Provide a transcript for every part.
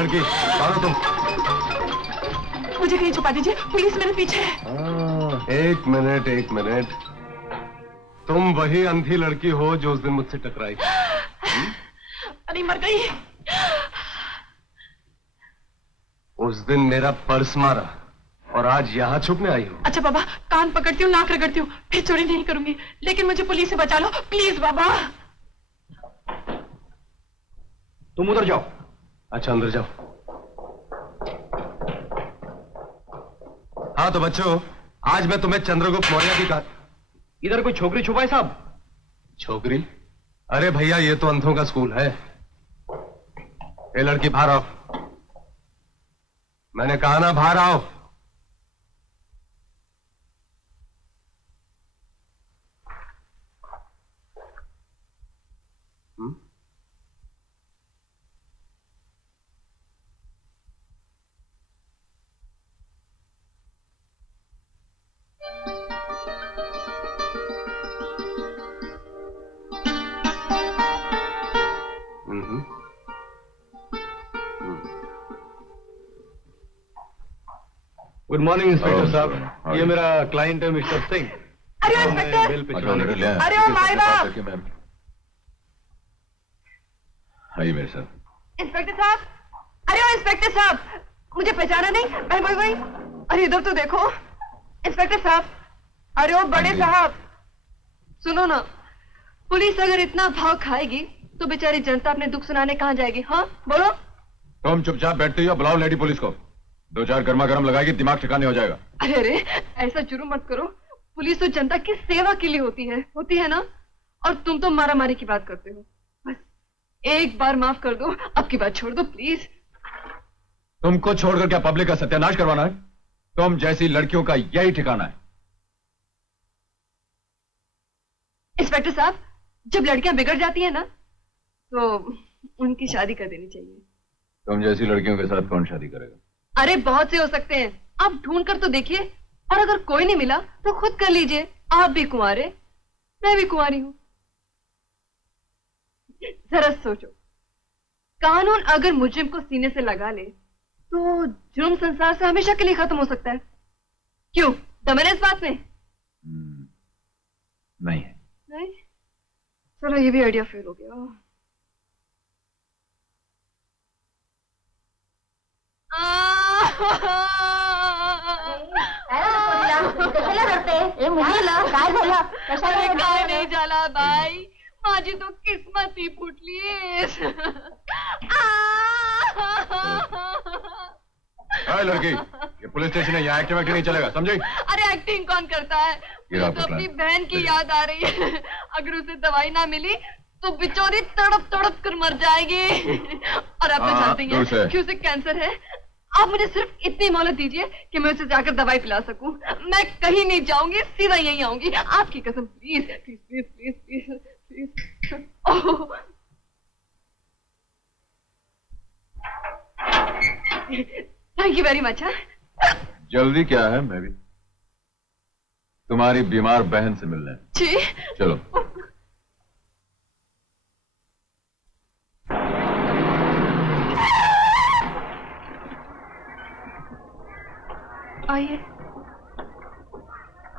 लड़की, कौन हो तुम? मुझे कहीं छुपा दीजिए, पुलिस मेरे पीछे है। एक मिनट। तुम वही अंधी लड़की हो जो उस दिन मुझसे टकराई? अरे मर गई। उस दिन मेरा पर्स मारा और आज यहाँ छुपने आई हो। अच्छा बाबा, कान पकड़ती हूँ, नाक रगड़ती हूँ, फिर चोरी नहीं करूंगी, लेकिन मुझे पुलिस से बचा लो प्लीज बाबा। तुम उधर जाओ। अच्छा अंदर जाओ। हाँ तो बच्चों, आज मैं तुम्हें चंद्रगुप्त मौर्य की कहा। इधर कोई छोकरी छुपा है साहब? छोकरी? अरे भैया ये तो अंधों का स्कूल है। ये लड़की बाहर आओ। मैंने कहा ना बाहर आओ। गुड मॉर्निंग इंस्पेक्टर साहब, ये मेरा क्लाइंट है मिस्टर सिंह। अरे इंस्पेक्टर, अरे ओ माय बाप। आइए मेरे साथ। इंस्पेक्टर साहब, अरे ओ इंस्पेक्टर साहब, मुझे पहचाना नहीं? भाई अरे इधर तो देखो। इंस्पेक्टर साहब, अरे ओ बड़े साहब, सुनो ना, पुलिस अगर इतना भाव खाएगी तो बेचारी जनता अपने दुख सुनाने कहाँ जाएगी? हाँ बोलो। तुम चुपचाप बैठते हो, बुलाओ लेडी पुलिस को। 2-4 गर्मा गर्म लगाएगी, दिमाग ठिकाने हो जाएगा। अरे ऐसा जुर्म मत करो, पुलिस तो जनता की सेवा के लिए होती है ना। और तुम तो मारा मारी की बात करते हो। बस एक बार माफ कर दो, अब की बात छोड़ दो प्लीज। तुमको छोड़कर क्या पब्लिक का सत्यानाश करवाना है? तुम जैसी लड़कियों का यही ठिकाना है। इंस्पेक्टर साहब, जब लड़कियां बिगड़ जाती है ना तो उनकी शादी कर देनी चाहिए। तुम जैसी लड़कियों के साथ कौन शादी करेगा? अरे बहुत से हो सकते हैं, आप ढूंढ कर तो देखिए, और अगर कोई नहीं मिला तो खुद कर लीजिए। आप भी कुंवारे, मैं भी कुंवारी हूं। जरा सोचो, कानून अगर मुजरिम को सीने से लगा ले तो जुर्म संसार से हमेशा के लिए खत्म हो सकता है। क्यों, दम है इस बात में? नहीं है। नहीं? चलो ये भी आइडिया फेल हो गया। काय नाही झाला बाई, माझी तो किस्मत ही फुटलीस। लड़की, ये पुलिस स्टेशन है, यहाँ एक्टिव नहीं चलेगा, समझे? अरे एक्टिंग कौन करता है? मुझे तो अपनी बहन की याद आ रही है। अगर उसे दवाई ना मिली तो बेचारी तड़प तड़प कर मर जाएगी। और आप तो जानते हैं कि उसे कैंसर है। आप मुझे सिर्फ इतनी मोहलत दीजिए कि मैं उसे जाकर दवाई पिला सकूं। मैं कहीं नहीं जाऊंगी, सीधा यहीं आऊंगी, आपकी कसम। Please please please please please please. Oh thank you very much. जल्दी क्या है? मैं भी तुम्हारी बीमार बहन से मिलने। जी चलो। आइए।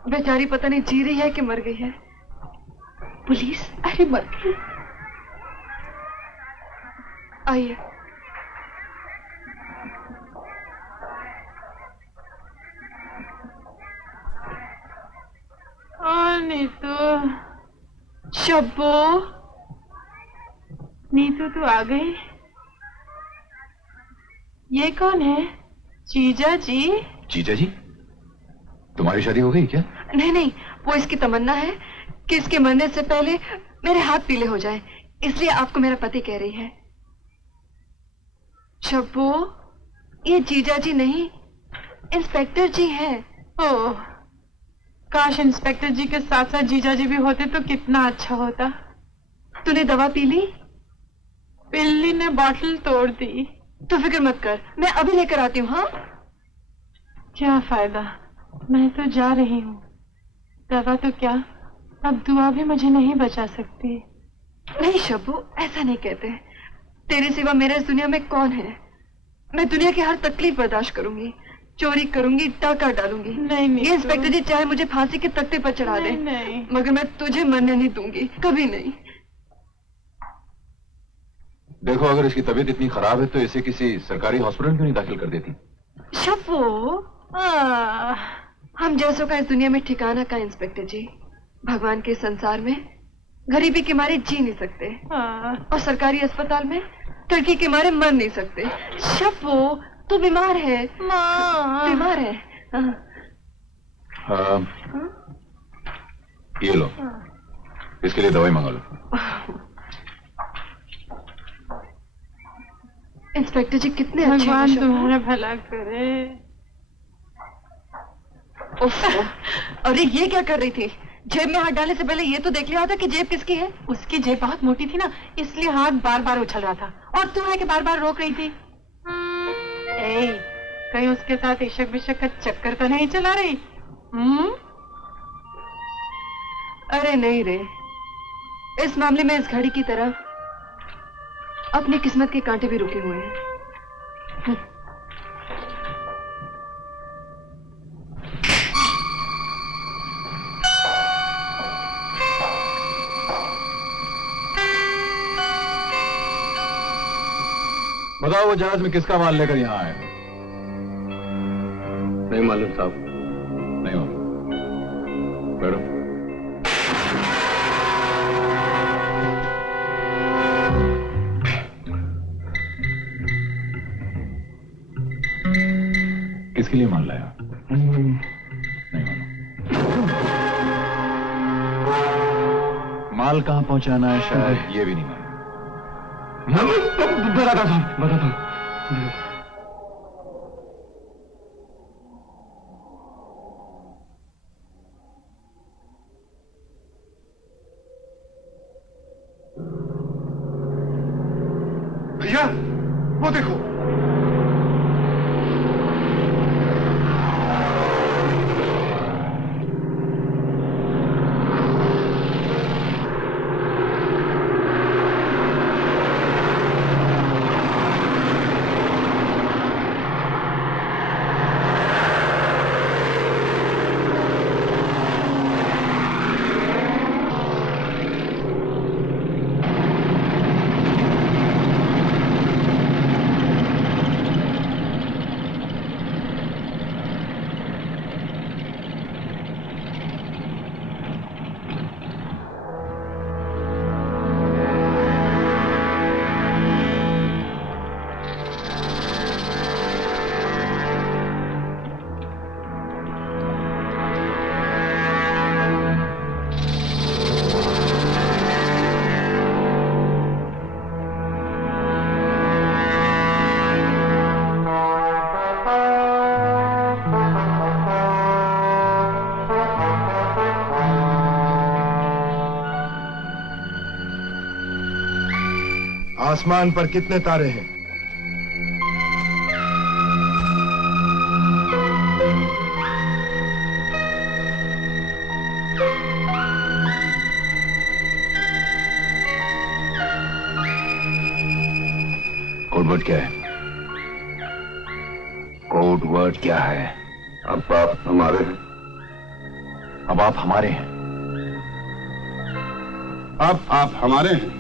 बेचारी पता नहीं जी रही है कि मर गई है। पुलिस? अरे मर गई। आइए। नीतू, शब्बो, नीतू तू आ गई? ये कौन है? जीजा जी। जीजा जी? तुम्हारी शादी हो गई क्या? नहीं नहीं, वो इसकी तमन्ना है कि इसके मरने से पहले मेरे हाथ पीले हो जाए, इसलिए आपको मेरा पति कह रही है। शब्बो, ये जीजा जी नहीं, इंस्पेक्टर जी हैं। ओह, काश इंस्पेक्टर जी के साथ साथ जीजा जी भी होते तो कितना अच्छा होता। तूने दवा पी ली? पिल्ली ने बॉटल तोड़ दी। तो फिक्र मत कर, मैं अभी लेकर आती हूँ। हाँ? क्या फायदा, मैं तो जा रही हूँ। दवा तो क्या, अब दुआ भी मुझे नहीं बचा सकती। नहीं शब्बू, ऐसा नहीं कहते। तेरे सिवा मेरे इस दुनिया में कौन है? मैं दुनिया की हर तकलीफ बर्दाश्त करूंगी, चोरी करूंगी, डाका डालूंगी। नहीं ये इंस्पेक्टर जी चाहे मुझे फांसी के तख्ते पर चढ़ा दे, नहीं। मगर मैं तुझे मरने नहीं दूंगी, कभी नहीं। देखो, अगर इसकी तबीयत इतनी खराब है तो इसे किसी सरकारी हॉस्पिटल क्यों नहीं दाखिल कर देती? शफो, हम जैसों का इस दुनिया में ठिकाना का इंस्पेक्टर जी। भगवान के संसार में गरीबी के मारे जी नहीं सकते, और सरकारी अस्पताल में टर्की के मारे मर नहीं सकते। शफो, तू बीमार है, बीमार है। हाँ। ये लो, इसके लिए दवाई मंगा लो। इंस्पेक्टर जी कितने अच्छे हैं। भगवान तुम्हारा भला करे। अरे ये क्या कर रही थी? जेब में हाथ डालने से पहले ये तो देख लिया था कि जेब किसकी है। उसकी जेब बहुत मोटी थी ना, इसलिए हाथ बार बार उछल रहा था, और तू है कि बार बार रोक रही थी। कहीं उसके साथ इशक बिशक का चक्कर तो नहीं चला रही? अरे नहीं रे, इस मामले में इस घड़ी की तरह अपनी किस्मत के कांटे भी रुके हुए हैं। बताओ, वो जहाज में किसका माल लेकर यहाँ आए? नहीं मालूम साहब। नहीं मालूम। बैठो। किसके लिए माल लाया? नहीं मालूम। माल कहाँ पहुंचाना है शायद ये भी नहीं मालूम। बताता हूँ, बताता हूँ। भैया, वो देखो। आसमान पर कितने तारे हैं? कोड वर्ड क्या है? कोड वर्ड क्या है? अब आप हमारे हैं। अब आप हमारे हैं। अब आप हमारे हैं।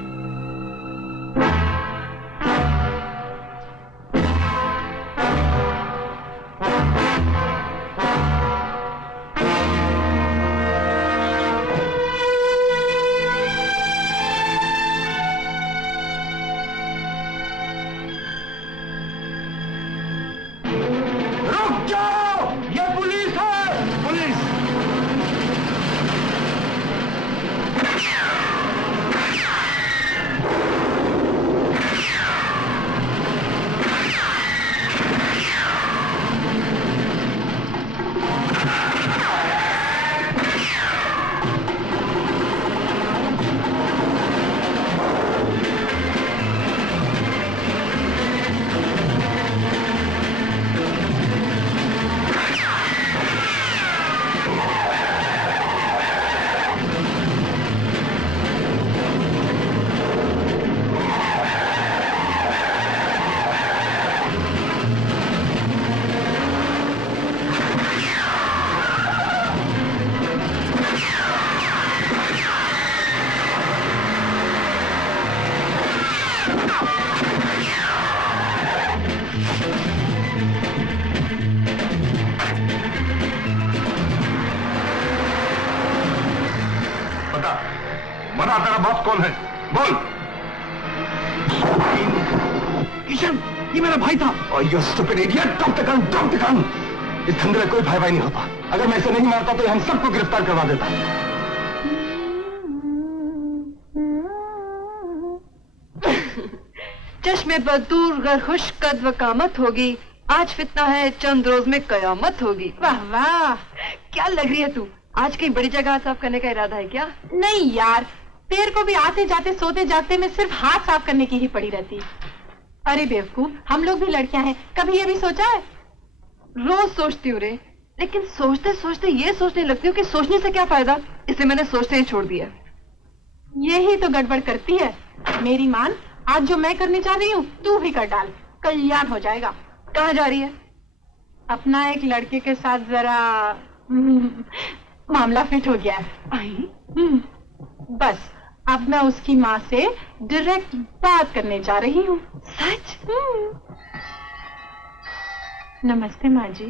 बता तेरा बॉस कौन है, बोल। किशन, ये मेरा भाई था। और you stupid idiot, drop the gun, drop the gun. इस धंधे में कोई भाई भाई नहीं होता। अगर मैं इसे नहीं मारता तो हम सबको गिरफ्तार करवा देता। चश्मे पर दूर गर खुश कद वकामत होगी, आज फितना है चंद रोज में कयामत होगी। वाह वाह। क्या लग रही है तू? आज कहीं बड़ी जगह साफ करने का इरादा है क्या? नहीं यार, तेरे को भी आते जाते सोते जागते में सिर्फ हाथ साफ करने की ही पड़ी रहती। अरे बेवकूफ, हम लोग भी लड़कियां हैं, कभी ये भी सोचा है? रोज सोचती हूँ रे, लेकिन सोचते सोचते ये सोचने लगती हूँ कि सोचने से क्या फायदा, इसलिए मैंने सोचते ही छोड़ दिया। यही तो गड़बड़ करती है। मेरी मान, आज जो मैं करने जा रही हूँ तू भी कर डाल, कल्याण हो जाएगा। कहाँ जा रही है? अपना एक लड़के के साथ जरा मामला फिट हो गया है। बस अब मैं उसकी माँ से डायरेक्ट बात करने जा रही हूँ। सच? नमस्ते माँ जी।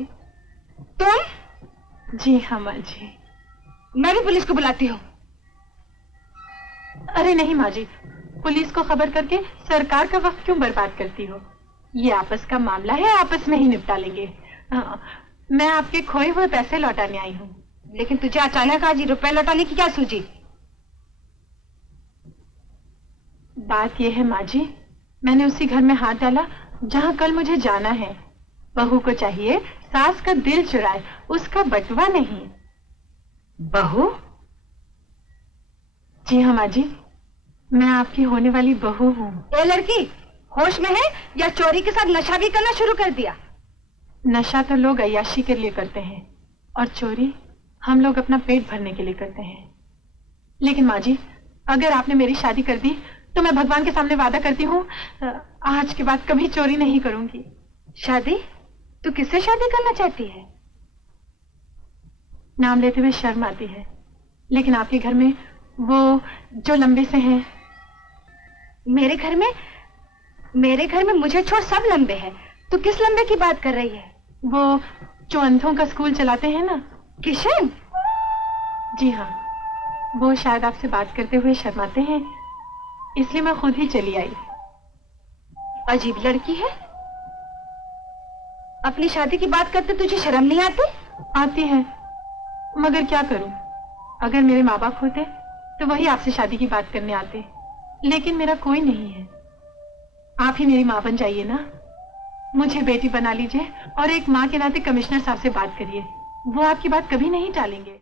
तुम? जी हाँ माँ जी। मैं भी पुलिस को बुलाती हूँ। अरे नहीं माँ जी, पुलिस को खबर करके सरकार का वक्त क्यों बर्बाद करती हो? ये आपस का मामला है, आपस में ही निपटा लेंगे। मैं आपके खोए हुए पैसे लौटाने आई हूँ। लेकिन तुझे अचानक आज रुपए लौटाने की क्या सूझी? बात यह है माँ जी, मैंने उसी घर में हाथ डाला जहाँ कल मुझे जाना है। बहू को चाहिए सास का दिल चुराए, उसका बटवा नहीं। बहू? जी हाँ माँ जी, मैं आपकी होने वाली बहू हूँ। ये लड़की होश में है या चोरी के साथ नशा भी करना शुरू कर दिया? नशा तो लोग अय्याशी के लिए करते हैं और चोरी हम लोग अपना पेट भरने के लिए करते हैं। लेकिन माँ जी, अगर आपने मेरी शादी कर दी तो मैं भगवान के सामने वादा करती हूँ आज के बाद कभी चोरी नहीं करूंगी। शादी? तू किससे शादी करना चाहती है? नाम लेते हुए शर्म आती है, लेकिन आपके घर में वो जो लंबे से हैं। मेरे घर में मुझे छोड़ सब लंबे हैं। तू किस लंबे की बात कर रही है? वो जो अंधों का स्कूल चलाते हैं ना। किशन? जी हाँ, वो शायद आपसे बात करते हुए शर्माते हैं, इसलिए मैं खुद ही चली आई। अजीब लड़की है। अपनी शादी की बात करते तुझे शर्म नहीं आती? आती है, मगर क्या करूं? अगर मेरे माँ बाप होते तो वही आपसे शादी की बात करने आते, लेकिन मेरा कोई नहीं है। आप ही मेरी माँ बन जाइए ना, मुझे बेटी बना लीजिए और एक माँ के नाते कमिश्नर साहब से बात करिए, वो आपकी बात कभी नहीं टालेंगे।